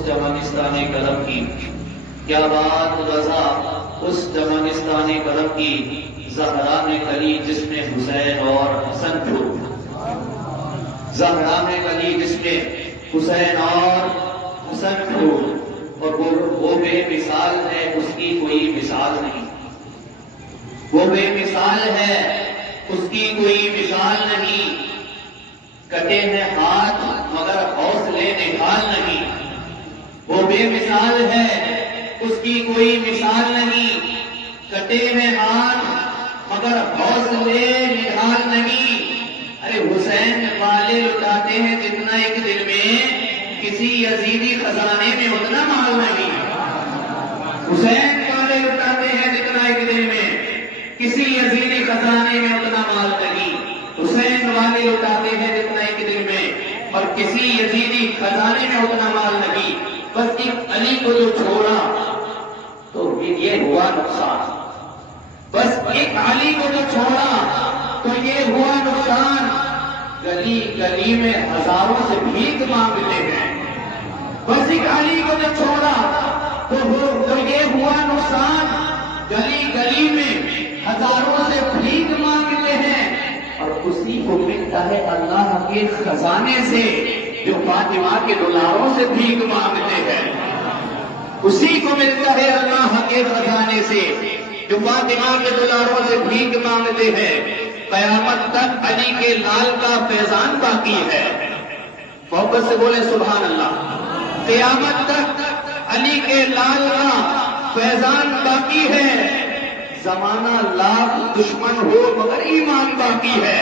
اس چمنستان قلم کی، کیا بات رضا اس چمنستان قلم کی، زہرا میں کلی جس میں حسین اور حسن تھو، زہرا میں کلی جس میں حسین اور حسن تھو، اور وہ بے مثال ہے، اس کی کوئی مثال نہیں، وہ بے مثال ہے، اس کی کوئی مثال نہیں، کٹے ہیں ہاتھ مگر حوصلے نہال نہیں، وہ بے مثال ہے، اس کی کوئی مثال نہیں، کٹے ہیں ہاتھ مگر حوصلے نہال نہیں۔ ارے حسین والے لٹاتے ہیں جتنا ایک دل میں کسی یزیدی خزانے میں اتنا مال نہیں، حسین والے لٹاتے ہیں جتنا ایک دل میں کسی یزیدی خزانے میں اتنا مال نہیں، حسین والے لٹاتے ہیں جتنا ایک دل میں اور کسی یزیدی خزانے میں اتنا مال نہیں، بس ایک علی کو جو چھوڑا تو یہ ہوا نقصان، بس ایک علی کو جو چھوڑا تو یہ ہوا نقصان، گلی گلی میں ہزاروں سے بھیک مانگتے ہیں، بس ایک علی کو جو چھوڑا تو یہ ہوا نقصان، گلی گلی میں ہزاروں سے بھیک مانگتے ہیں، اور اسی کو ملتا ہے اللہ کے خزانے سے جو فاطمہ کے دلاروں سے بھیک مانگتے ہیں، اسی کو ملتا ہے اللہ کے خزانے سے جو فاطمہ کے دلاروں سے بھیک مانگتے ہیں۔ قیامت تک علی کے لال کا فیضان باقی ہے، محبت سے بولے سبحان اللہ، قیامت تک علی کے لال کا فیضان باقی ہے، زمانہ لاکھ دشمن ہو مگر ایمان باقی ہے،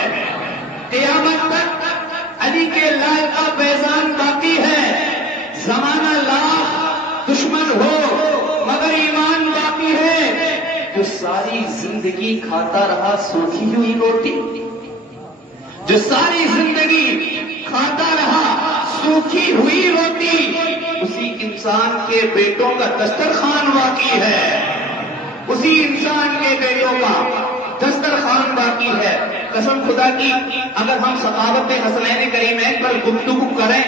قیامت تک علی کے لال کا فیضان باقی ہے، زمانہ لاکھ دشمن ہو مگر ایمان باقی ہے، جو ساری زندگی کھاتا رہا سوکھی ہوئی روٹی، جو ساری زندگی کھاتا رہا سوکھی ہوئی روٹی، اسی انسان کے بیٹوں کا دسترخوان باقی ہے، اسی انسان کے بیٹوں کا دسترخوان باقی ہے۔ قسم خدا کی اگر ہم ثقافت حسنین کریمین پر گفتگو کریں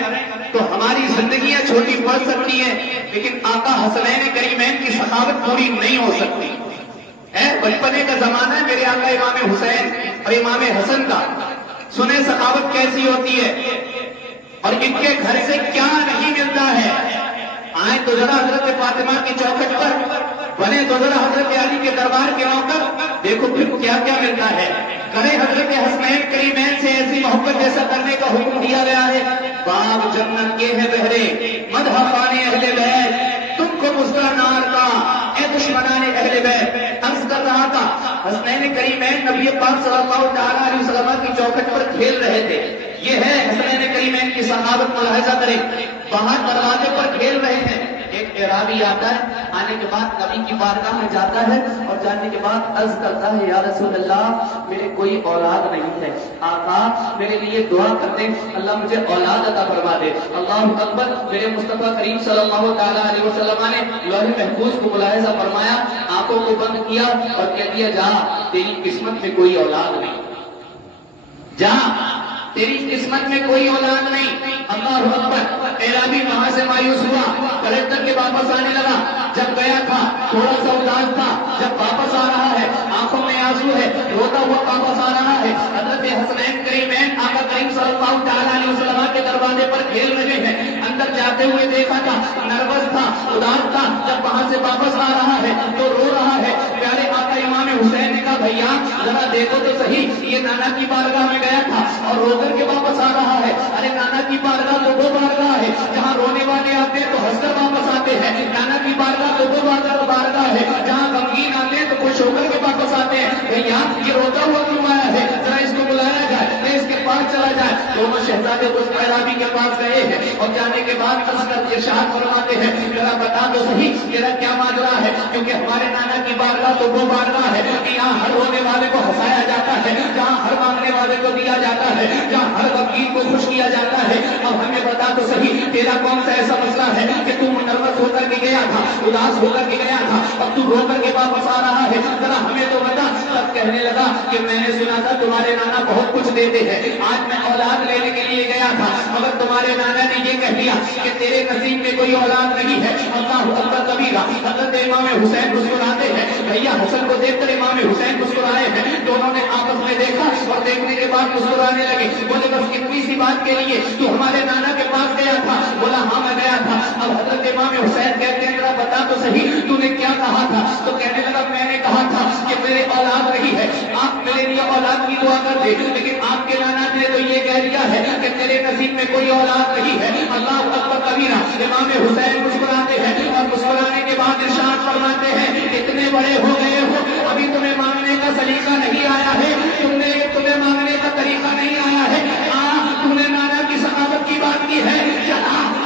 تو ہماری زندگیاں چھوٹی پڑ سکتی ہیں، لیکن آقا حسنین کریمین کی ثقافت پوری نہیں ہو سکتی ہے۔ بچپنے کا زمانہ ہے میرے آقا امام حسین اور امام حسن کا، سنیں ثقافت کیسی ہوتی ہے اور ان کے گھر سے کیا نہیں ملتا ہے۔ آئیں تو ذرا حضرت فاطمہ کی چوکھٹ پر، بنے تو ذرا حضرت علی کے دربار کے نوکر، دیکھو پھر کیا کیا ملتا ہے۔ کرے حضرت حسنین کریمین سے ایسی محبت جیسا کرنے کا حکم دیا گیا ہے۔ باغ جنت کے ہیں بہرے مدح خانے اہل بیت، تم کو مستا نار کا اے دشمنان اہل بیت۔ عرض کر رہا تھا حسنین کریمین نبی پاک صلی اللہ تعالیٰ علیہ وسلم کی چوکھٹ پر کھیل رہے تھے۔ یہ ہے حسنین کریمین کی صحابت، ملاحظہ کریں، باہر دروازے پر کھیل رہے ہیں، ایک اعرابی آتا ہے، آنے کے بعد نبی کی بارگاہ میں جاتا ہے اور جانے کے بعد عرض کرتا ہے یا رسول اللہ میرے کوئی اولاد نہیں ہے، آقا میرے لیے دعا کر دیں اللہ مجھے اولاد عطا فرما دے۔ اللہ اکبر، میرے مصطفیٰ کریم صلی اللہ تعالیٰ علیہ وسلم نے لوح محفوظ کو ملاحظہ فرمایا، آنکھوں کو بند کیا اور کہہ دیا جا تیری قسمت میں کوئی اولاد نہیں، جا تیری قسمت میں کوئی اولاد نہیں۔ اللہ اکبر، اعرابی وہاں سے مایوس ہوا، کلکٹر کے واپس آنے لگا، جب گیا تھا تھوڑا سا اداس تھا، جب واپس آ رہا ہے آنکھوں میں آنسو ہے، روتا ہوا واپس آ رہا ہے۔ حضرت حسنین کریمین آقا کریم صلی اللہ تعالیٰ علیہ وسلم کے دروازے پر کھیل رہے ہیں، اندر جاتے ہوئے دیکھا تھا، نروس تھا، اداس تھا، جب وہاں سے واپس آ رہا ہے تو رو رہا ہے۔ پیارے آقا امام حسین نے کہا بھیا ذرا دیکھو تو صحیح، یہ نانا کی بارگاہ میں گیا تھا اور رو کر کے واپس آ رہا ہے۔ ارے نانا کی بارگاہ تو وہ بارگاہ ہے جہاں رونے والے آتے ہیں تو ہنس کر واپس آتے ہیں، نانا کی بارگاہ تو وہ بارگاہ ہے جہاں غمگین آتے ہیں تو خوش ہو کر کے واپس آتے ہیں۔ بھیا یہ روتا ہوا کیوں آیا ہے، ذرا اس کو بلایا جائے، میں اس کے پاس چلا جائے۔ دونوں شہزادے اس اعرابی کے پاس گئے ہیں اور جانے کے بعد ارشاد فرماتے ہیں ذرا بتا دو صحیح تیرا کیا ماجرا ہے، کیونکہ ہمارے نانا کی بارگاہ تو وہ بارگاہ ہے کہ یہاں ہر رونے والے کو ہنسایا جاتا ہے، جہاں ہر مانگنے والے کو دیا جاتا ہے، جہاں ہر غمگین کو خوش کیا جاتا ہے۔ اب ہمیں بتا تو صحیح تیرا کون سا ایسا مسئلہ ہے کہ تم نروس ہو کر کے گیا تھا, اداس ہو کر کے گیا تھا, اب تو رو کر کے واپس آ رہا ہے, ذرا ہمیں تو بتا. تب کہنے لگا کہ میں نے سنا تھا تمہارے نانا بہت کچھ دیتے ہیں, آج میں اولاد لینے کے لیے گیا تھا, مگر تمہارے نانا نے یہ کہہ دیا کہ تیرے نصیب میں کوئی اولاد نہیں ہے. اللہ اکبر کبیرہ. حضرت امام حسین مسکراتے ہیں, بھیا حسن کو دیکھ کر امام حسین مسکرائے ہیں. دونوں نے آپس میں دیکھا اور دیکھنے کے بعد مسکرانے لگے. بولے بس اتنی سی بات کے لیے تو ہمارے نانا کے پاس گیا تھا؟ بولا ہاں میں گیا تھا. اب حضرت امام حسین کہتے ہیں ذرا بتا تو صحیح تو نے کیا کہا تھا؟ تو کہنے لگا میں نے کہا تھا کہ میرے اولاد نہیں ہے, آپ میرے لیے اولاد کی دعا کر دے, لیکن آپ کے نانا نے تو یہ کہہ دیا ہے کہ تیرے نصیب میں کوئی اولاد نہیں ہے. اللہ اکبر کبیرہ. امام حسین مسکراتے ہیں اور مسکرانے کے بعد ارشاد فرماتے ہیں اتنے بڑے ہو گئے ہو ابھی تمہیں مانگنے کا سلیقہ نہیں آیا ہے, تمہیں مانگنے کا طریقہ نہیں آیا ہے. تم نے نانا کی سخاوت کی بات کی ہے,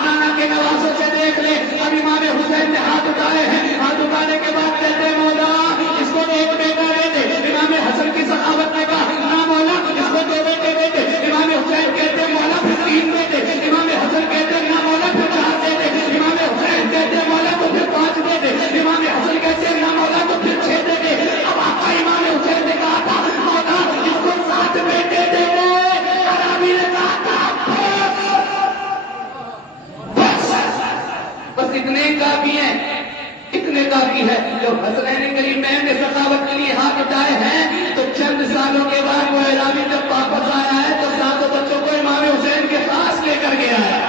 نانا کے نوازوں سے دیکھ لے. اب امام حسین نے ہاتھ اٹھائے ہیں, ہاتھ اٹھانے کے بعد کہتے ہیں مولا اس کو ایک بیٹا دے دے. امام حسن کی سخاوت نے کہا نہ مولا اس کو دو بیٹے دے دے. امام حسین کہتے ہیں مولا پھر تین بیٹے. امام حسن کہتے ہیں نہ مولا پھر چار دے دے. امام حسین کہتے ہیں مولا تو پھر پانچ دے دے. امام حسن کہتے ہیں نہ مولا تو پھر چھ دے دے. اب آقا امام حسین نے کہا تھا مولا اس کو سات بیٹے دے دے. عربی نے کہا تھا بس اتنے کافی ہیں, اتنے کافی ہے. جب حسنین کریمین نے سخاوت کے لیے ہاتھ اٹھائے ہیں تو چند سالوں کے بعد وہ اعلامی جب واپس آیا ہے تو ساتوں بچوں کو امام حسین کے پاس لے کر گیا ہے.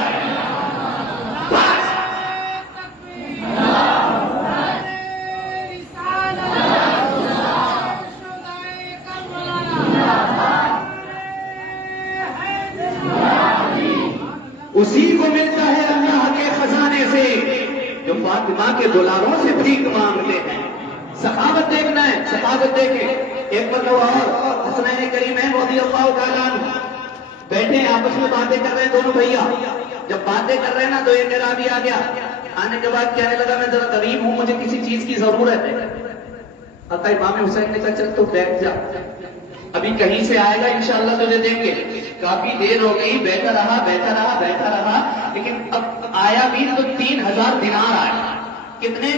اسی کو ملتا ہے اللہ کے خزانے سے جو فاطمہ کے دلاروں سے بھیک مانگتے ہیں. سخاوت دیکھنا ہے, سخاوت دیکھیں. ایک مرتبہ اور حسنین کریمین رضی اللہ تعالیٰ عنہ بیٹھے آپس میں باتیں کر رہے ہیں دونوں بھیا. جب باتیں کر رہے ہیں نا تو ایک اعرابی آ گیا. آنے کے بعد کہنے لگا میں ذرا غریب ہوں, مجھے کسی چیز کی ضرورت ہے. آقا امام حسین نے کہا چل تو بیٹھ جا, ابھی کہیں سے آئے گا انشاءاللہ تجھے دیں گے. کافی دیر ہو گئی, بیٹھا رہا, لیکن اب آیا بھی تو 3000 دینار آئے. کتنے؟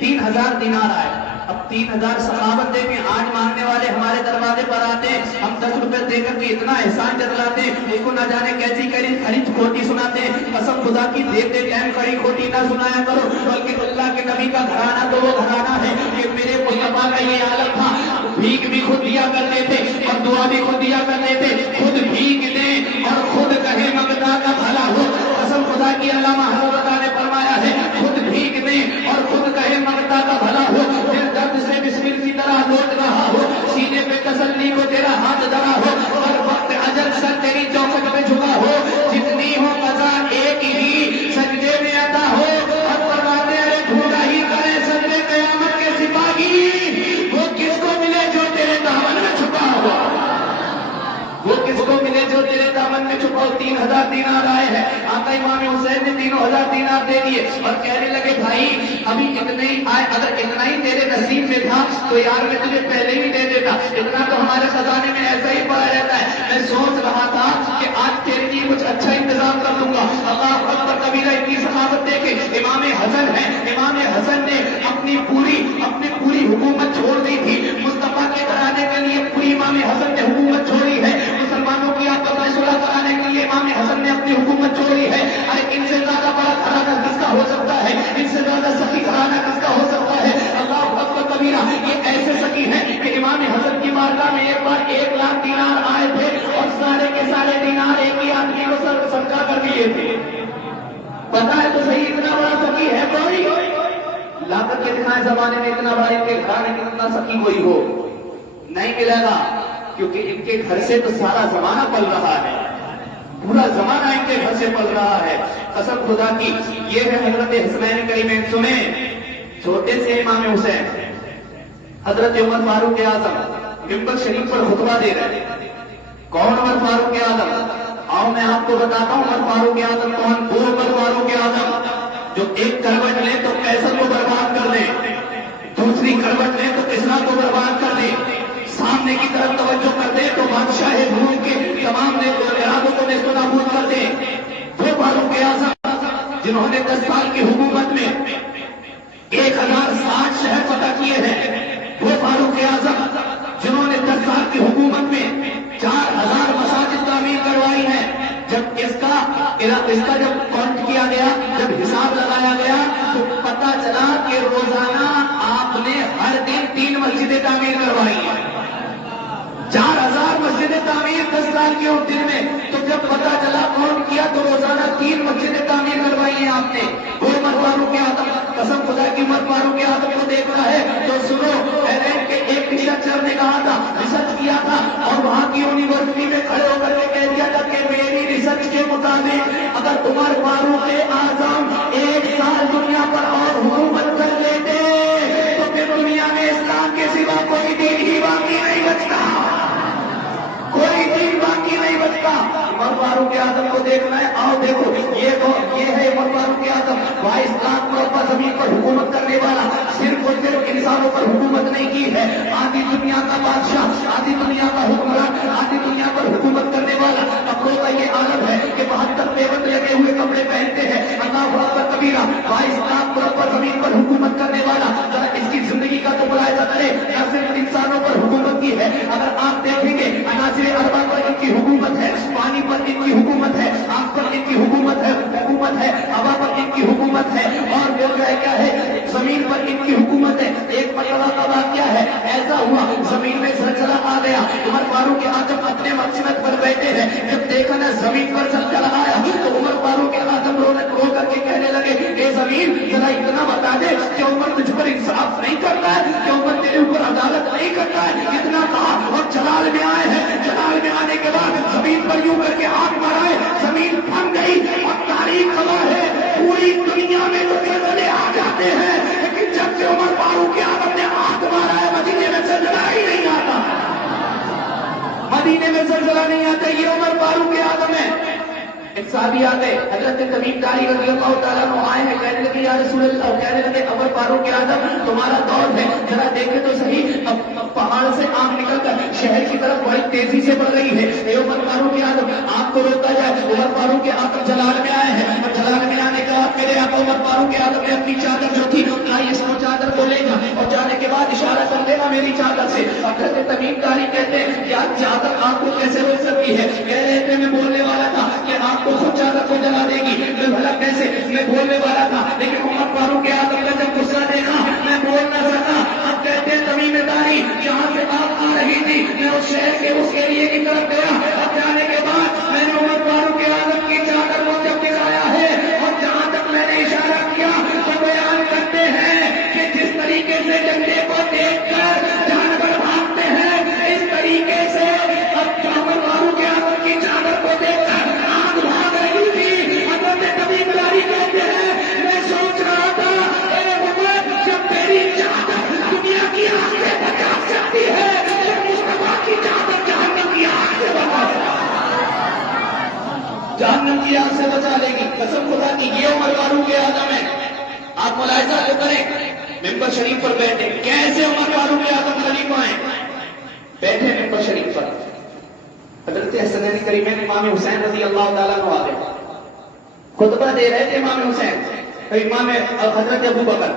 3000 دینار آئے. اب 3000 سخاوت دے کے آج مانگنے والے ہمارے دروازے پر آتے ہیں, ہم 10 روپے دے کر کے اتنا احسان جتلاتے ہیں, اس کو نہ جانے کیسی کھڑی کھوٹی سناتے ہیں. قسم خدا کی دیتے ٹائم کھڑی کھوٹی نہ سنایا کرو, بلکہ اللہ کے نبی کا گھرانہ تو وہ گھرانہ ہے کہ میرے مصطفیٰ کا یہ عالم تھا. بھیک بھی خود دیا کرتے تھے اور دعا بھی خود دیا کرتے تھے. خود بھیک دیں اور خود کہے مقدار کا بھلا ہو. قسم خدا کی علامہ حضرت نے فرمایا ہے خود بھیک دیں اور خود کہے مقدار کا بھلا ہو. دل درد سے بسمل کی طرح لوٹ رہا ہو, سینے پہ تسلی کو تیرا ہاتھ دھرا ہو, اور وقت اجل سر تیری چوکھٹ میں جھکا ہو. جتنی ہو قضا ایک ہی سجدے میں عطا ہو, اور فرماتے ہیں ڈھونڈا ہی کرے سجدے قیامت کے سپاہی. وہ کس کو ملے جو تیرے دامن میں چھپا ہو, وہ کس کو ملے جو تیرے دامن میں چھپا ہو. 3000 دینار آئے ہیں. آقا امام حسین نے 3000 دینار دے دیے اور کہنے لگے بھائی ابھی اتنے ہی آئے, اگر اتنا ہی تیرے نصیب میں تھا تو یار میں تجھے پہلے ہی دے دیتا. اتنا تو ہمارے خزانے میں ایسا ہی پڑا رہتا ہے. میں سوچ رہا تھا کہ آج تیرے لیے کچھ اچھا انتظام کر دوں گا. اللہ اکبر کبیرہ. اتنی سخاوت دیکھے. امام حسن ہے, امام حسن نے اپنی پوری حکومت چھوڑ دی تھی مصطفیٰ کے گھرانے کے لیے. پوری امام حسن نے حکومت چھوڑی ہے مسلمانوں کی آپس میں صلح کرانے کے لیے. امام حسن نے اپنی حکومت چھوڑی ہے. ارے ان سے زیادہ بڑا گھرانہ کس کا ہو سکتا ہے, ان سے زیادہ سخی گھرانہ کس کا ہو سکتا ہے. اللہ اکبر کبیرہ. یہ ایسے سخی ہے کہ امام حسن کی بارگاہ میں ایک بار 1,00,000 دینار آئے تھے اور سارے کے سارے دینار ایک ہی آدمی کو صدقہ کر دیے تھے. پتا ہے تو صحیح اتنا بڑا سخی ہے کوئی؟ لاقت کے دکھائے زمانے میں اتنا بڑا ان کے گھرانے میں اتنا سخی کوئی ہو نہیں ملے گا, کیونکہ ان کے گھر سے تو سارا زمانہ پل رہا ہے, پورا زمانہ ان کے گھر سے پل رہا ہے. قسم خدا کی. یہ ہے حضرت حسنین کریمین. سنیں چھوٹے سے امام حسین حضرت عمر فاروق اعظم ممبر شریف پر خطبہ دے رہے ہیں. کون عمر فاروق اعظم؟ آؤ میں آپ کو بتاتا ہوں عمر فاروق اعظم کون. وہ عمر فاروق اعظم جو ایک کروٹ لے تو قیصر کو برباد کر دے, دوسری کروٹ لے تو کسریٰ کو برباد کر دے, سامنے کی طرف توجہ کر دے تو بادشاہ روم کے تمام ارادوں کو نابود کر دے. وہ فاروق اعظم جنہوں نے 10 سال کی حکومت میں 1060 شہر فتح کیے ہیں، وہ فاروق اعظم جنہوں نے 10 سال کی حکومت میں 4000 مساجد تعمیر کروائی ہے۔ جب اس کا جب کاؤنٹ کیا گیا، جب حساب لگایا گیا تو پتا چلا کہ روزانہ آپ نے ہر دن 3 مسجدیں تعمیر کروائی ہیں۔ 4000 مسجدیں تعمیر 10 سال کے اس دن میں، تو جب پتا چلا کاؤنٹ کیا تو روزانہ 3 مسجدیں تعمیر کروائی ہیں آپ نے۔ وہ عمر فاروق اعظم، قسم خدا کی عمر فاروق اعظم کو دیکھنا ہے تو سنو، کے ایک ریسرچر نے کہا تھا، ریسرچ کیا تھا اور وہاں کی یونیورسٹی میں کھڑے ہو کر کے کہہ دیا تھا کہ میری ریسرچ کے مطابق اگر عمر فاروق اعظم 1 سال دنیا پر اور حکومت کر لیتے تو پھر دنیا میں اسلام کے سوا کوئی دین ہی باقی نہیں بچتا، کوئی دین باقی نہیں بچتا۔ عمر فاروق اعظم کو دیکھنا ہے، آؤ دیکھو، یہ ہے عمر فاروق اعظم، بھائی اسلام کو اوپر زمین پر حکومت کرنے والا، صرف اور صرف انسانوں پر حکومت نہیں کی ہے، آدھی دنیا کا بادشاہ، آدھی دنیا کا حکمران، آدھی دنیا پر حکومت کرنے والا۔ کپڑوں کا یہ عالم ہے کہ 72 پیوند لگے ہوئے کپڑے پہنتے ہیں، اللہ اکبر کبیرہ، بھائی اسلام کو اوپر زمین پر حکومت کرنے والا، ذرا اس کی زندگی کا تو ملاحظہ کرے، نہ صرف انسانوں پر حکومت کی ہے، اگر آپ دیکھیں گے عناصر اربع پر ان کی حکومت ہے، پانی پر ان کی حکومت ہے، آگ پر ان کی حکومت ہے، ہوا پر ان کی حکومت ہے، اور جو ہے کیا ہے زمین پر ان کی حکومت ہے۔ ایک مرتبہ کا واقعہ ہے، ایسا ہوا زمین میں زلزلہ آ گیا، عمر فاروق اعظم اپنے مسند پر بیٹھے ہیں، جب دیکھا نا زمین پر زلزلہ آیا تو عمر فاروق اعظم رو کر کے کہنے لگے، اے زمین ذرا اتنا بتا دے کہ عمر تجھ پر انصاف نہیں کرتا ہے، کہ عمر تیرے اوپر عدالت نہیں کرتا ہے۔ اتنا کہا اور جلال میں آئے ہیں، جلال میں آنے کے بعد زمین پر یوں کر کے ہاتھ مارائے، زمین تھم گئی، اور تاریخ خبر ہے پوری دنیا میں تو زلزلے آ جاتے ہیں، لیکن جب سے عمر فاروق اعظم نے ہاتھ مارا ہے مدینے میں زلزلہ ہی نہیں آتا، مدینے میں زلزلہ نہیں آتا، یہ عمر فاروق اعظم ہے۔ ایک صحابی آ گئے، حضرت تمیم داری رضی اللہ تعالیٰ عنہ آئے ہیں، کہنے لگے یا رسول اللہ، کہنے لگے عمر فاروق اعظم تمہارا دور ہے، ذرا دیکھے تو صحیح، اب پہاڑ سے آگ نکل کر شہر کی طرف بڑی تیزی سے بڑھ رہی ہے، اے عمر فاروق اعظم آگ کو روکا جائے۔ عمر فاروق اعظم جلال میں آئے ہیں، اور جلال میں آنے کے بعد میرے آقا عمر فاروق اعظم نے اپنی چادر جو تھی اس چادر کو لے گا اور جانے کے بعد اشارہ کر دے گا میری چادر سے۔ حضرت تمیم داری کہتے ہیں یار چادر آگ کو کیسے روک سکتی ہے؟ کہہ رہے تھے میں بولنے والا تھا کہ آگ کو خود چادر کو جلا دے گی، میں بھلا کیسے، میں بولنے والا تھا، لیکن عمر فاروق اعظم نے جب غصہ دیکھا میں بول نہ سکا۔ اب کہتے ہیں تمیم داری جہاں سے آگ آ رہی تھی میں اس شہر کے اس ایریے کی طرف گیا، اب جانے کے بعد میں نے عمر فاروق اعظم کی چادر کو جب دکھایا ہے اور جہاں تک میں نے اشارہ کیا تو بیان کرتے ہیں کہ جس طریقے سے جنگے کو دیکھ کر جانور بھاگتے ہیں اس طریقے سے اب عمر فاروق اعظم کی چادر کو دیکھ کر آگ بھاگ رہی تھی۔ حضرت تمیم داری کہتے ہیں میں سوچ رہا تھا اے عمر جب تیری چادر دنیا کی آگ سے بچا سکتی ہے تو مصطفیٰ کی چادر جہنم کی آگ سے بچا جہنم کی آگ سے بچا لے گی، قسم خدا کی۔ یہ عمر فاروق اعظم ہے، آپ ملاحظہ کریں، ممبر شریف پر بیٹھے کیسے عمر فاروق اعظم خلیفہ ہیں، بیٹھے ممبر شریف پر، حضرت حسنین کریمین امام حسین رضی اللہ تعالیٰ عنہ آ گئے، خطبہ دے رہے تھے امام حسین، امام حضرت ابو بکر،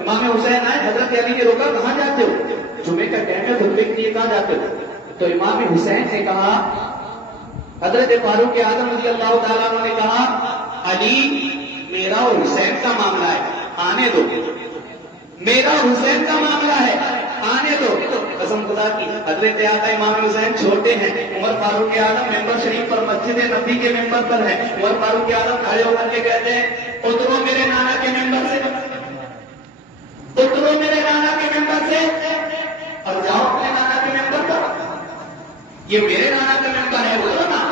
امام حسین آئے، حضرت علی نے روکا کہاں جاتے ہو؟ جمعے کا ٹائم ہے، خطبے کے لیے کہاں جاتے ہو؟ تو امام حسین نے کہا، حضرت فاروق اعظم رضی اللہ تعالیٰ عنہ نے کہا علی میرا اور حسین کا معاملہ ہے آنے دو، میرا حسین کا معاملہ ہے آنے دو۔ قسم خدا کی حضرت آقا امام حسین چھوٹے ہیں، عمر فاروق اعظم ممبر شریف پر مسجد نبی کے ممبر پر ہے، عمر فاروق اعظم کھڑے ہو کر کے کہتے ہیں اترو میرے نانا کے ممبر سے، اترو میرے نانا کے ممبر سے اور جاؤ اپنے نانا کے ممبر پر، یہ میرے نانا کا ممبر ہے بولو نا،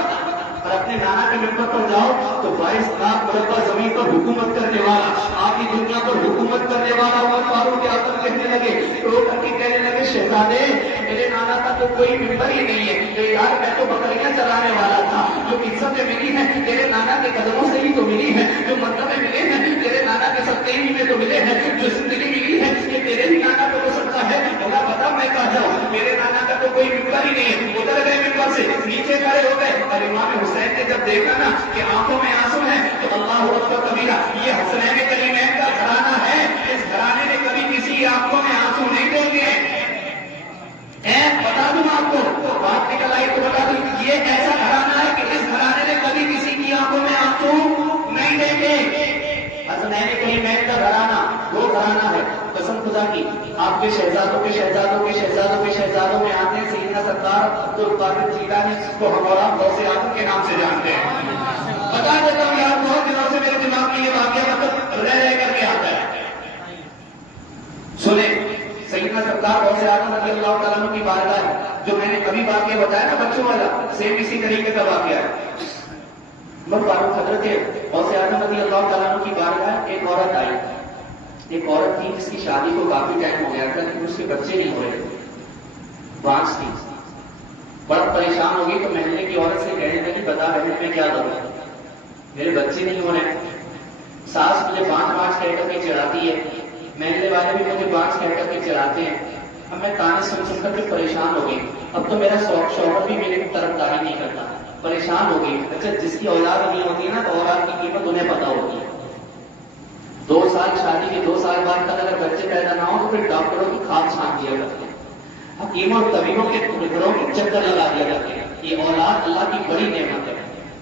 اور اپنے نانا کے ممبر پر جاؤ تو 22 لاکھ مربع زمین پر حکومت کرنے والا، آدھی دنیا پر حکومت کرنے والا عمر فاروق اعظم کہنے لگے، رو کر کے کہنے لگے شہزادے میرے نانا کا تو کوئی ممبر ہی نہیں ہے، تو یار میں تو بکریاں چلانے والا تھا، جو عزتیں ملی ہیں تیرے نانا کے قدموں سے ہی تو ملی ہیں، جو مرتبے ملے ہیں تیرے نانا کے صدقے ہی میں تو ملے ہیں، جو زندگی ملی ہے یہ تیرے بھی نانا کو ہو سکتا ہے، اللہ بتا میں کہا جاؤں، میرے نانا کا تو کوئی ممبر ہی نہیں ہے۔ اتر گئے ممبر سے نیچے کھڑے ہو گئے اور امام حسین نے نے جب دیکھا نا کہ آنکھوں میں آنسو ہے تو اللہ اکبر کبیرہ، یہ حسنین کریمین کا گھرانہ ہے، اس گھرانے میں کبھی کسی کی آنکھوں میں آنسو نہیں دیں گے۔ بتا دوں آپ کو، بات نکل آئی تو بتا دوں، یہ ایسا گھرانہ ہے کہ اس گھرانے میں کبھی کسی کی آنکھوں میں آنسو نہیں دیں گے۔ حسنین کریمین کا گھرانہ وہ گھرانہ ہے، قسم خدا کی آپ کے شہزادوں کے شہزادوں کے شہزادوں کے شہزادوں میں آتے ہیں سیدنا سرکار عبدالقادر جیلانی، جس کو ہم اور آپ غوث اعظم کے نام سے جانتے ہیں۔ بتا دیتا ہوں یار، بہت دنوں سے میرے دماغ میں یہ واقعہ مطلب رہ کر کے آتا ہے۔ سنیں، سیدنا سرکار غوث اعظم رضی اللہ تعالیٰ عنہ کی بارگاہ ہے، جو میں نے کبھی واقعہ بتایا نا بچوں والا، سیم اسی طریقے کا واقعہ ہے۔ فاروق حضرت غوث اعظم رضی اللہ تعالیٰ عنہ کی بارگاہ ایک عورت آئی، ایک عورت تھی جس کی شادی کو کافی ٹائم ہو گیا تھا لیکن اس کے بچے نہیں ہو رہے، بانس تھی، بڑا پریشان ہو گئی تو محلے کی عورت سے کہنے لگی بتا رہے میں کیا کروں، میرے بچے نہیں ہو رہے، ساس مجھے بانچ کہہ کر کے چڑھاتی ہے، محلے والے بھی مجھے بانچ کہہ کر کے چڑھاتے ہیں، اب میں تانے سن کر کے پریشان ہو گئی، اب تو میرا شوہر بھی میرے طرفداری نہیں کرتا، پریشان ہو گئی۔ اچھا جس کی اولاد نہیں ہوتی ہے نا تو اولاد کی قیمت انہیں پتا ہوتی ہے، 2 سال شادی کے 2 سال بعد تک اگر بچے پیدا نہ ہو تو پھر ڈاکٹروں کی کھاد چھانٹ دیا کرتے ہیں، حکیموں اور طبیبوں کے گھروں کے چکر لگا دیا کرتے ہیں، یہ اولاد اللہ کی بڑی نعمت ہے۔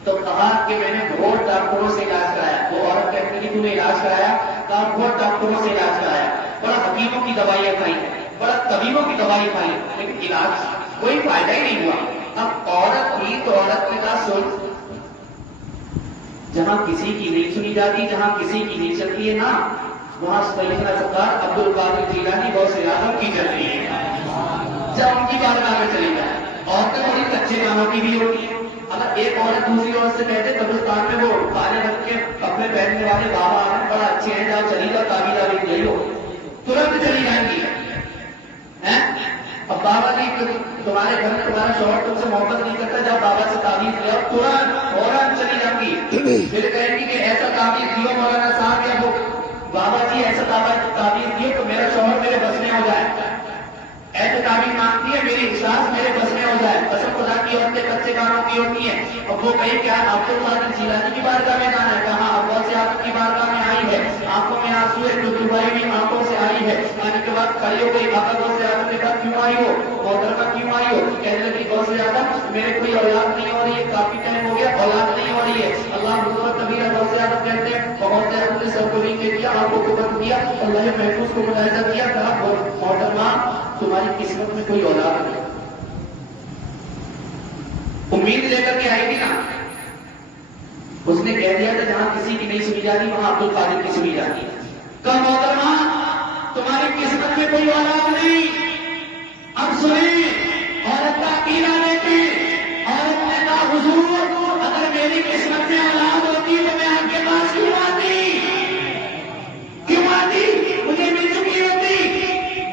تو کہا کہ میں نے بہت ڈاکٹروں سے علاج کرایا، وہ عورت کہتی ہے کہ تم نے علاج کرایا، کہا بہت ڈاکٹروں سے علاج کرایا، بڑا حکیموں کی دوائیاں کھائی، بڑا طبیبوں کی دوائی کھائی، لیکن علاج کوئی فائدہ ہی نہیں ہوا۔ اب عورت تھی تو عورت نے کہا سن، جہاں کسی کی نہیں سنی جاتی، جہاں کسی کی نہیں چلتی ہے نا، وہاں سیدنا سرکار عبدالقادر جیلانی غوث اعظم کی چلتی ہے، جب ان کی بارگاہ میں چلی جائے۔ عورتیں بڑی کچے کاموں کی بھی ہوتی ہیں، اگر ایک عورت دوسری عورت سے کہتے قبرستان میں وہ کالے رنگ کے کپڑے پہننے والے بابا آ رہے ہیں بڑا اچھے ہیں، جاؤ چلی جاؤ تعبیر آبیر لے لو، ترنت چلی جائیں گی۔ اب بابا جی تمہارے گھر میں تمہارا شوہر تم سے محبت نہیں کرتا، جب بابا سے تعبیر لے آؤ ترنت فوراً چلی جائیں گی۔ پھر کہیں گی کہ ایسا تعبیر دیو مولانا صاحب یا وہ بابا جی ایسا تعبیر دیو تو میرا شوہر میرے بس میں ہو جائے، ایسے تعبیر مانگتی ہے میری احساس میرے بس میں ہو جائے۔ قسم خدا کی عورتیں کچے کاموں کی ہوتی ہیں۔ اب وہ کہیں کیا عبدالقادر جیلانی کی بارگاہ میں جانا ہے، کہاں غوث اعظم کی بارگاہ میں آئی ہے، آنکھوں میں آنسو ہے، ڈبائی ہوئی آنکھوں سے آئی ہے، آنے کے بعد کھڑی ہو گئی، آقا غوث اعظم کے پاس کیوں آئی ہو، محترمہ کیوں آئی ہو، کہنے لگی غوث اعظم میرے کوئی اولاد نہیں ہو رہی ہے، کافی ٹائم ہو گیا اولاد نہیں ہو رہی ہے۔ اللہ اکبر کبیرہ۔ غوث اعظم کہتے ہیں غوث اعظم نے سب کو نیچے کیا، آنکھوں کو بند کیا، اللہ محفوظ کو ملاحظہ کیا، کہا محترمہ تمہاری قسمت میں کوئی اولاد نہیں، امید لے کر کے آئی تھی نا، اس نے کہہ دیا کہ جہاں کسی کی نہیں سنی جاتی وہاں عبدالقادر کی سنی جاتی ہے۔ کہا محترمہ تمہاری قسمت میں کوئی اولاد نہیں، اب سنیں عورت کا عقیدہ دیکھیں، عورت نے کہا حضور اگر میری قسمت میں اولاد ہوتی تو میں آپ کے پاس کیوں آتی، مجھے مل چکی ہوتی،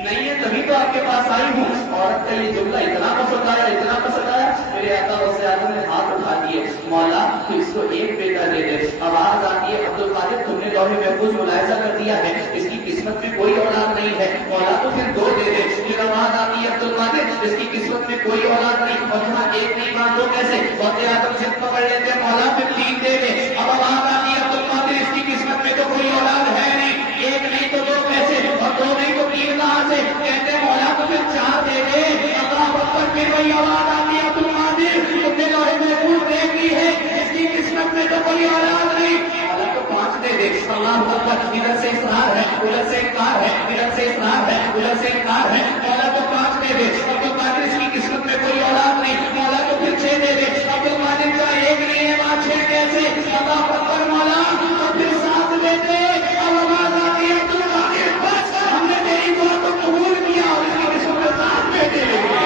نہیں ہے تبھی تو آپ کے پاس آئی ہوں۔ عورت کا یہ جملہ اتنا پسند آیا میرے آقا غوث اعظم نے ہاتھ اٹھا دیے، مولا تو اس کو ایک بیٹا دے دے۔ آواز آتی ہے عبدالقادر تم نے لوح محفوظ ملاحظہ کر دیا ہے، اس کی قسمت میں کوئی اولاد نہیں ہے، مولا تو پھر 2 دے دے۔ پھر آواز آتی ہے عبدالقادر اس کی قسمت میں کوئی اولاد نہیں، اور جہاں ایک نہیں مان 2 کیسے؟ غوث اعظم سے پکڑ لیتے ہیں، مولا پھر 3 دے دے۔ اب آواز آتی ہے عبدالقادر اس کی قسمت میں تو کوئی اولاد ہے نہیں، ایک نہیں تو 2 کیسے، اور 2 نہیں تو 3 کہاں سے؟ کہتے ہیں مولا تو پھر 4 دے دے۔ اللہ اکبر۔ پھر وہی آواز آتی ہے عبدالقادر تم نے لوح محفوظ دیکھ لی ہے، اس کی قسمت میں تو کوئی اولاد نہیں، مولا تو 5 دے دے۔ اللہ اکبر۔ ادھر سے اصرار ہے، ادھر سے انکار ہے، ادھر سے اصرار ہے، ادھر سے انکار ہے، مولا تو 5 دے دے۔ عبدالقادر اس کی قسمت میں کوئی اولاد نہیں، مولا تو پھر 6 دے دے۔ عبدالقادر کا ایک نہیں ہے وہاں 6 کیسے؟ اللہ اکبر۔ مولا تو پھر 7 دے دے۔ اب آواز آتی ہے عبدالقادر بس ہم نے تیری دعا کو قبول کیا اور اس کی قسمت میں 7 بیٹے لے لیے۔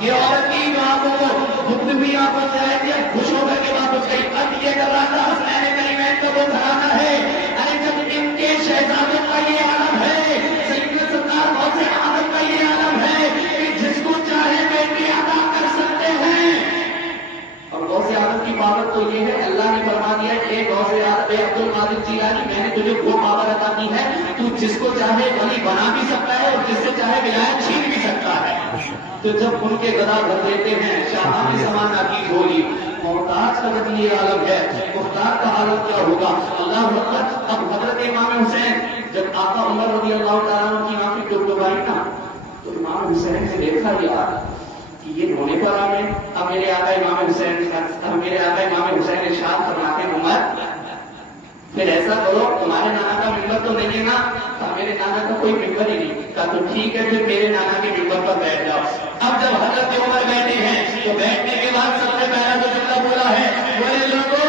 یہ عورت کی آنکھوں کو دکھ بھی آنکھوں سے آئے تھے، خوش ہو کر کے واپس گئی۔ اب یہ کر رہا تھا حسنین کریمین کا وہ گھرانہ ہے، ارے جب ان کے شہزادوں کا یہ عالم ہے، سیدنا سرکار غوث اعظم کا یہ عالم ہے کہ جس کو چاہے بیٹی عطا کر سکتے ہیں۔ اور غوث اعظم کی بابت تو یہ ہے اللہ نے فرما دیا کہ غوث اعظم عبدالقادر جیلانی علی میں نے تجھے وہ پاور عطا کی ہے تو جس کو چاہے ولی بنا بھی سکتا ہے اور جس سے چاہے ولایت چھین بھی سکتا ہے. تو جب ان کے گدا بھر دیتے ہیں شاہان زمانہ کی گولی. محتاج کا جب یہ عالم ہے مختار کا حالت کیا ہوگا. اللہ اکبر. اب حضرت امام حسین جب آقا عمر رضی اللہ تعالیٰ عنہ کی آنکھیں ٹکٹکائی نا تو امام حسین نے دیکھا یار یہ رونے پر آ گئے. اب میرے آقا امام حسین ارشاد فرماتے ہیں عمر پھر ایسا کرو تمہارے نانا کا ممبر تو نہیں ہے نا. میرے نانا کا کوئی ممبر ہی نہیں. کہا تو ٹھیک ہے پھر میرے نانا کے ممبر پر بیٹھ جاؤ. اب جب حضرت عمر بیٹھے ہیں تو بیٹھنے کے بعد سب سے پہلا جو جملہ بولا ہے بولے لوگوں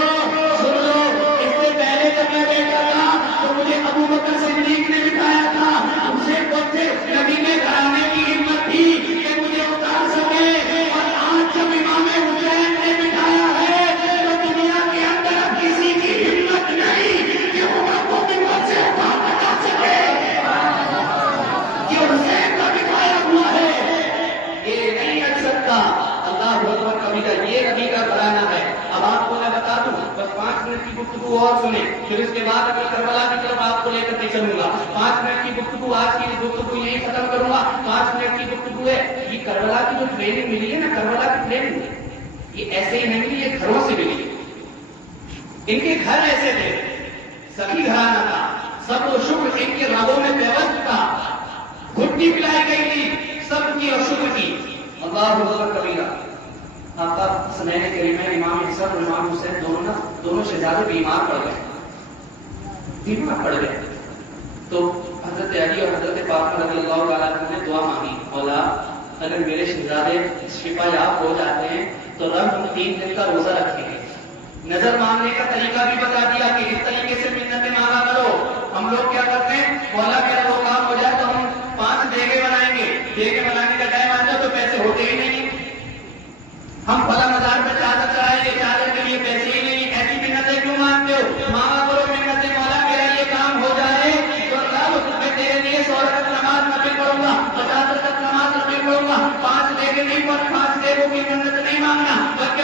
سن لو اس سے پہلے جب میں بیٹھا تھا تو مجھے ابو بکر صدیق نے بٹھایا تھا. ہم سے کون سے نبی نے کرانے کی ہمت تھی کہ مجھے اتار سکے. اور آج جب امام حسین نے بٹھایا ہے تو دنیا کے اندر اب کسی کی ہمت نہیں کہ عمر کو ممبر سے اٹھا سکے. یہ حسین کا بٹھایا ہوا ہے یہ نہیں ہٹ سکتا. اللہ اکبر کبیرہ. یہ نبی کا گھرانہ ہے. اب آپ کو میں بتا دوں بس 5 منٹ کی گفتگو اور سنیں پھر اس کے بعد اپنی کربلا کی طرف آپ کو لے کر کے چلوں گا. 5 منٹ کی گفتگو آج کی گفتگو یہی ختم کروں گا. 5 منٹ کی گفتگو ہے. یہ کربلا کی جو ٹریننگ ملی ہے نا کربلا کی ٹریننگ یہ ایسے ہی نہیں ملی یہ گھروں سے ملی. ان کے گھر ایسے تھے سبھی گھرانہ تھا سب کو شکر ان کے رگوں میں پیوست تھا. گھٹی پلائی گئی تھی سب کی اور شکر کی. اللہ اکبر کبیرہ. آقا سنین کریمہ امام حسن اور امام حسین دونوں شہزادے بیمار پڑ گئے. تو حضرت علی اور حضرت فاطمہ رضی اللہ تعالیٰ عنہ نے دعا مانگی مولا اگر میرے شہزادے شفا یاب ہو جاتے ہیں تو رب ہم 3 دن کا روزہ رکھیں گے. نظر مانگنے کا طریقہ بھی بتا دیا کہ اس طریقے سے منتیں مانگا کرو. ہم لوگ کیا کرتے ہیں مولا میرا وہ کام ہو جائے تو ہم 5 دیگے بنائیں گے. دیگے بنانے کا ٹائم آ جائے تو پیسے ہوتے ہی نہیں. ہم فلاں مزار پہ چادر چڑھائیں گے چادر کے لیے پیسے ہی نہیں. ایسی منتیں کیوں مانگتے ہو؟ مانگا کرو منتیں مولا میرا یہ کام ہو جائے تو رب میں تیرے لیے 100 رکعت نماز نفل پڑھوں گا 50 رکعت نماز نفل پڑھوں گا. 5 دیگے نہیں پر 5 دیگوں کی منت نہیں مانگنا بلکہ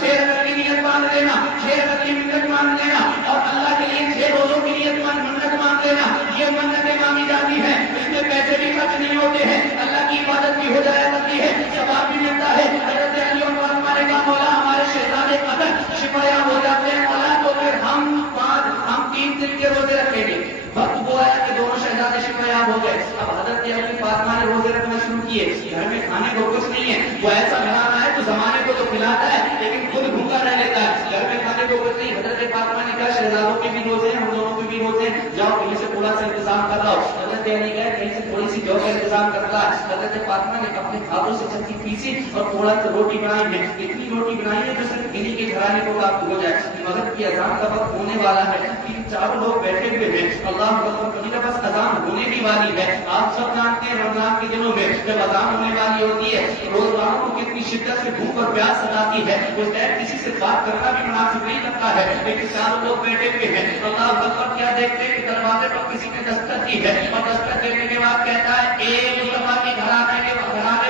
6 رکعت کی نیت مان لینا 6 رکعت کی منت مان لینا اور اللہ کے لیے 6 روزوں کی نیت منت مان لینا. یہ منتیں مانگی جاتی ہیں. اس میں پیسے بھی خرچ نہیں ہوتے ہیں. اللہ کی عبادت بھی ہو جایا کرتی ہے. ثواب بھی ملتا ہے. حضرت علی اور فاطمہ نے کہا مولا ہمارے شہزادے اگر شفا یاب ہو جاتے ہیں مولا تو پھر ہم 3 دن کے روزے رکھیں گے. وقت وہ آیا کہ دونوں شہزادے شفا یاب ہو گئے. اب حضرت علی فاطمہ نے روزے رکھنا شروع کیے. گھر میں کھانے کو کچھ نہیں ہے. وہ ایسا گھرانا ہے تو زمانے کو تو کھلاتا ہے لیکن خود بھوکا رہ لیتا ہے. گھر میں کھانے کو کچھ نہیں. حضرت فاطمہ نے کہا شہزادوں کے بھی روزے ہیں ہم دونوں کے بھی روزے ہیں جاؤ کہیں سے تھوڑا سا انتظام کر لاؤ. حضرت علی گئے کہیں سے تھوڑی سی جو کا انتظام کرتا ہے. حضرت فاطمہ نے اپنے ہاتھوں سے چکی پیسی اور تھوڑا سا روٹی بنائی ہے. اتنی روٹی بنائی ہے جو صرف انہی کے گھرانے کو کافی ہو جائے. مغرب کی اذان کا وقت ہونے والا ہے. 3-4 لوگ بیٹھے ہوئے ہیں. اللہ اکبر کبیرہ بس اذان ہونے کی باری ہے. آپ سب جانتے ہیں رمضان کے دنوں میں جب اذان ہونے والی ہوتی ہے روزانوں کو کتنی شدت سے بھوک اور پیاس ستاتی ہے. اس ٹائم کسی سے بات کرنا بھی مناسب نہیں لگتا ہے لیکن 4 لوگ بیٹھے ہوئے ہیں. اللہ اکبر کیا دیکھتے ہیں کہ دروازے پر کسی نے دستک دی ہے اور دستک دینے کے بعد کہتا ہے اے مصطفیٰ کے گھرانے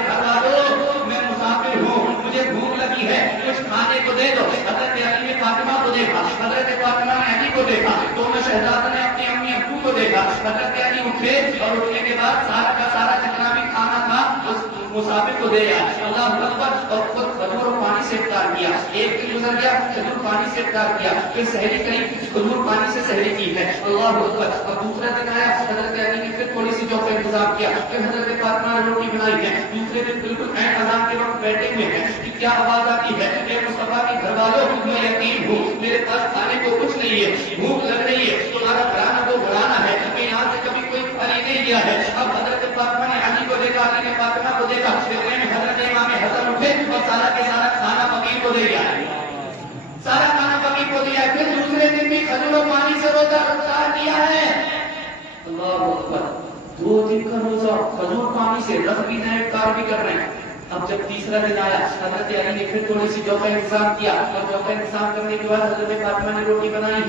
گھر والوں میں مسافر ہوں مجھے بھوک لگی ہے کچھ کھانے کو دے دو. حضرت علی نے فاطمہ کو دیکھا. حضرت فاطمہ نے علی کو دیکھا. دونوں شہزادوں نے اپنی امی ابو کو دیکھا. حضرت علی اٹھے اور اٹھنے کے بعد سارا کا سارا جتنا بھی کھانا تھا اس مسافر کو دے گیا. اللہ اکبر. اور خود کھجور اور پانی سے افطار کیا. 1 دن گزر گیا کھجور پانی سے افطار کیا. پھر سحری کری کھجور پانی سے سحری کی ہے. اللہ اکبر. اور دوسرا دن آیا حضرت علی نے پھر تھوڑی سی جو کا انتظام کیا. پھر حضرت فاطمہ نے روٹی بنائی ہے. دوسرے دن بالکل عین اذان کے وقت بیٹھے ہوئے ہیں کہ کیا آواز آتی ہے اے مصطفیٰ کے گھر والوں میں یقین ہوں میرے پاس کھانے کو کچھ نہیں ہے بھوک لگ رہی ہے تمہارا گھرانا کو بڑھانا ہے میں یہاں سے کبھی کوئی پھلی نہیں لیا ہے. اب حضرت فاطمہ نے علی کو دیکھا علی نے فاطمہ کو دیکھا. حضرت امام حسن اٹھے اور سارا کے سارا کھانا فقیر کو دے دیا. سارا کھانا فقیر کو دیا. پھر دوسرے دن بھی کھجور و پانی سے روزہ افطار کیا ہے. اللہ اکبر. 2 دن کا روزہ کھجور پانی سے رکھ بھی رہے افطار بھی کر رہے ہیں. اب جب تیسرا دن آیا حضرت علی نے پھر تھوڑی سی جو کا انتظام کیا اور جو کا انتظام کرنے کے بعد حضرت فاطمہ نے روٹی بنائی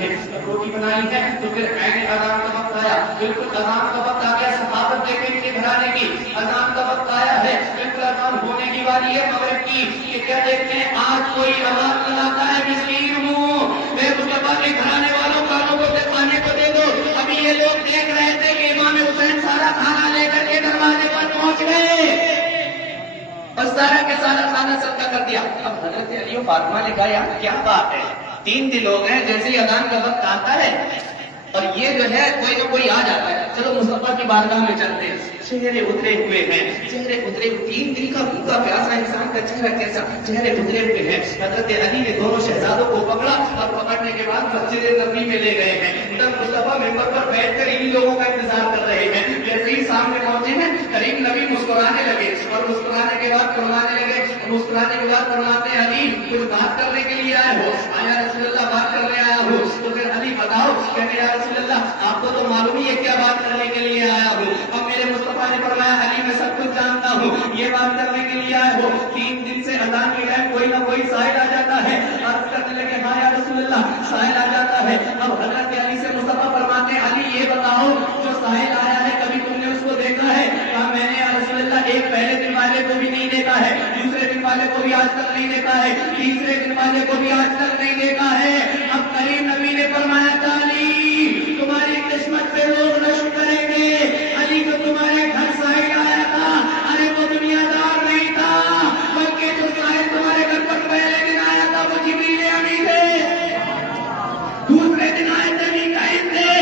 ہے تو پھر عین اذان کا وقت آیا. بالکل اذان کا وقت آ گیا. صحابت دیکھیں ان کے گھرانے کی اذان کا وقت آیا ہے. بالکل اذان ہونے کی باری ہے مغرب کی. کہ کیا دیکھتے ہیں آج کوئی آواز لگاتا ہے مسکین ہوں میں مصطفیٰ کے گھرانے والوں کانوں کو دکھانے کے سارا کھانا صدقہ کر دیا. اب حضرت علی و فاطمہ نے کہا یار کیا بات ہے, 3 دن ہو گئے, جیسے ہی اذان کا وقت آتا ہے اور یہ جو ہے کوئی نہ کوئی آ جاتا ہے, چلو مصطفیٰ کی بارگاہ میں چلتے ہیں. چہرے اترے ہوئے ہیں, چہرے اترے ہوئے, 3 دن کا بھوکا پیاسا انسان کا چہرہ کیسا, چہرے اترے ہوئے ہیں. حضرت علی نے دونوں شہزادوں کو پکڑا اور پکڑنے کے بعد مسجد نبوی میں لے گئے ہیں. ادھر مصطفیٰ ممبر پر بیٹھ کر انہی لوگوں کا انتظار کر رہے ہیں. جیسے ہی سامنے پہنچے ہیں کریم نبی مسکرانے لگے اور مسکرانے کے بعد فرمانے لگے, مسکرانے کے بعد فرماتے ہیں علی کچھ بات کرنے کے لیے آئے ہو؟ آیا رسول اللہ بات کرنے آیا ہو. تو پھر علی بتاؤ, کہتے یا رسول اللہ آپ کو تو معلوم ہی ہے کیا بات کرنے کے لیے آیا ہوں. اور میرے مصطفیٰ نے فرمایا علی میں سب کچھ جانتا ہوں, یہ بات کرنے کے لیے آئے ہو. 3 دن سے اذان کے ٹائم کوئی نہ کوئی سائل آ جاتا ہے. عرض کرنے لگے ہاں یا رسول اللہ سائل آ جاتا ہے. اب حضرت علی سے مصطفیٰ فرماتے ہیں علی یہ بتاؤ جو سائل آیا ہے کبھی تم نے اس کو دیکھا ہے؟ کہا میں نے یا رسول اللہ ایک پہلے دن والے کو بھی نہیں دیکھا ہے, دوسرے دن والے کو بھی آج تک نہیں دیکھا ہے, تیسرے دن والے کو بھی آج تک نہیں دیکھا ہے. اب کریم نبی نے فرمایا علی تمہاری قسمت پہ لوگ رشک کریں گے. علی کو تمہارے گھر سائل آیا تھا, ارے وہ دنیا دار نہیں تھا بلکہ جو سائل تمہارے گھر پر پہلے دن آیا تھا وہ جبریل امین تھے, دوسرے دن آئے تھے میکائیل تھے,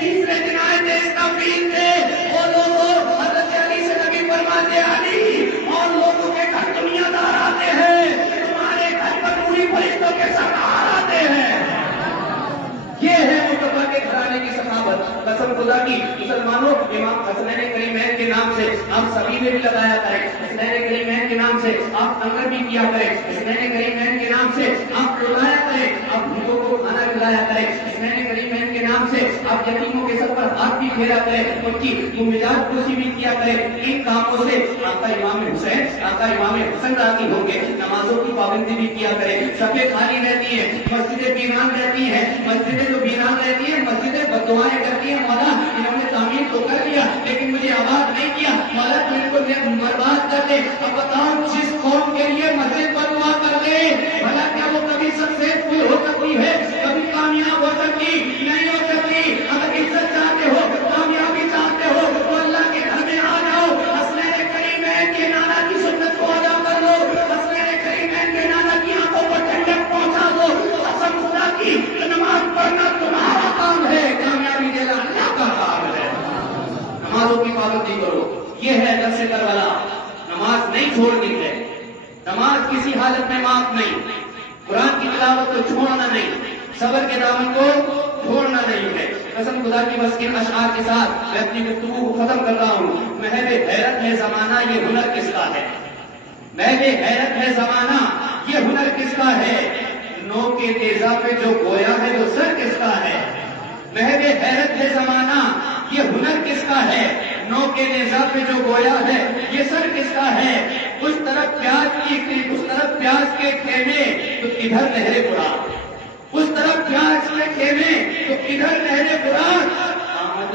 تیسرے دن آئے تھے اسرافیل تھے. وہ لوگ حضرت علی سے نبی فرماتے علی اور لوگوں کے گھر دنیا دار آتے ہیں, تمہارے گھر پر پوری فرشتوں کے سردار آتے ہیں. یہ ہے مصطفیٰ کے گھرانے کی سخاوت. قسم خدا کی مسلمانوں, امام حسنین کریمین کے نام سے آپ سبھی میں بھی لگایا کریں, حسنین کریمین کے نام سے آپ لنگر بھی کیا کریں, حسنین کریمین کے نام سے آپ کھلایا کریں, آپ بھوکوں کو کھانا کھلایا کریں, حسنین کریمین کے نام سے آپ یتیموں کے سر پر ہاتھ بھی پھیرا کریں, ان کی مزاج خوشی بھی کیا کریں. ان کاموں سے آقا امام حسین, آقا امام حسن راضی ہوں گے. نمازوں کی پابندی بھی کیا کریں. صفیں خالی رہتی ہیں, مسجدیں ویران رہتی ہیں, مسجدیں جو ویران رہتی ہیں مسجدیں بددعائیں کرتی ہیں. مولا انہوں نے تعمیر تو کر لیا لیکن مجھے آباد نہیں کیا, مولا تو ان کو برباد کر دے. اب بتاؤ جس قوم کے لیے مسجد بددعا کر دے بھلا کیا وہ کبھی سکسیسفل ہو سکتی ہے, کبھی کامیاب ہو سکتی نہیں ہو سکتی. اگر عزت چاہتے ہو, کامیابی چاہتے ہو تو اللہ کے گھر میں آ جاؤ. حسنین کریمین کے نانا کی سنت کو ادا کر لو, حسنین کریمین کے نانا کی آنکھوں پر ٹھنڈک پہنچا دو. قسم خدا کی نماز پڑھنا تمہارا کام ہے, کامیابی دینا اللہ کا کام ہے. نمازوں کی پابندی کرو, یہ ہے درس کربلا. نماز نہیں چھوڑنی ہے, نماز کسی حالت میں معاف نہیں, قرآن کی تلاوت کو چھوڑنا نہیں, صبر کے دامن کو چھوڑنا نہیں ہے. قسم خدا کی بس ان اشعار کے ساتھ میں اپنی گفتگو کو ختم کر رہا ہوں. محب حیرت ہے زمانہ یہ ہنر کس کا ہے, محب حیرت ہے زمانہ یہ ہنر کس کا ہے, نو کے نیزہ پہ جو گویا ہے وہ سر کس کا ہے. محب حیرت ہے زمانہ یہ ہنر کس کا ہے, نو کے نیزہ پہ جو گویا ہے یہ سر کس کا ہے. اس طرف پیاز کے خیمے تو ادھر نہر فرات, اس طرف پیاز کے خیمے تو ادھر نہر فرات. آمد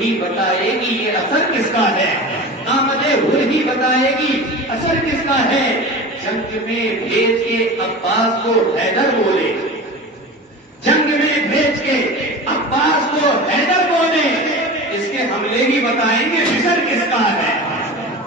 ہی بتائے گی یہ اثر کس کا ہے, آمد ہی بتائے گی اثر کس کا ہے. جنگ میں بھیج کے عباس کو حیدر بولے, جنگ میں بھیج کے عباس کو حیدر بولے, اس کے حملے بھی بتائیں گے مصر کس کا ہے,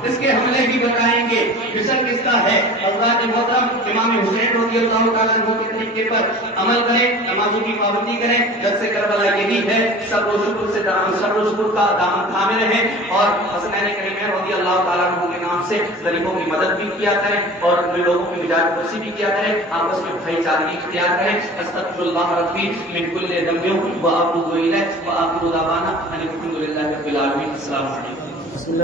اس کے حملے بھی بتائیں گے مصر کس کا ہے. حضرات محترم امام حسین رضی اللہ تعالیٰ عنہ کے طریقے پر عمل کریں, نمازوں کی پابندی کریں. درس کربلا یہی ہے, صبر و شکر کا دامن تھامے رہیں اور حسنین کریمین رضی اللہ تعالیٰ عنہ کے نام سے غریبوں کی مدد بھی کیا کریں اور لوگوں کی مزاج پرسی بھی کیا کریں. آپس میں بھائی چارگی اختیار کریں. استغفر اللہ ربی من کل ذنب واتوب الیہ وآخر دعوانا ان الحمد للہ رب العالمین. السلام علیکم.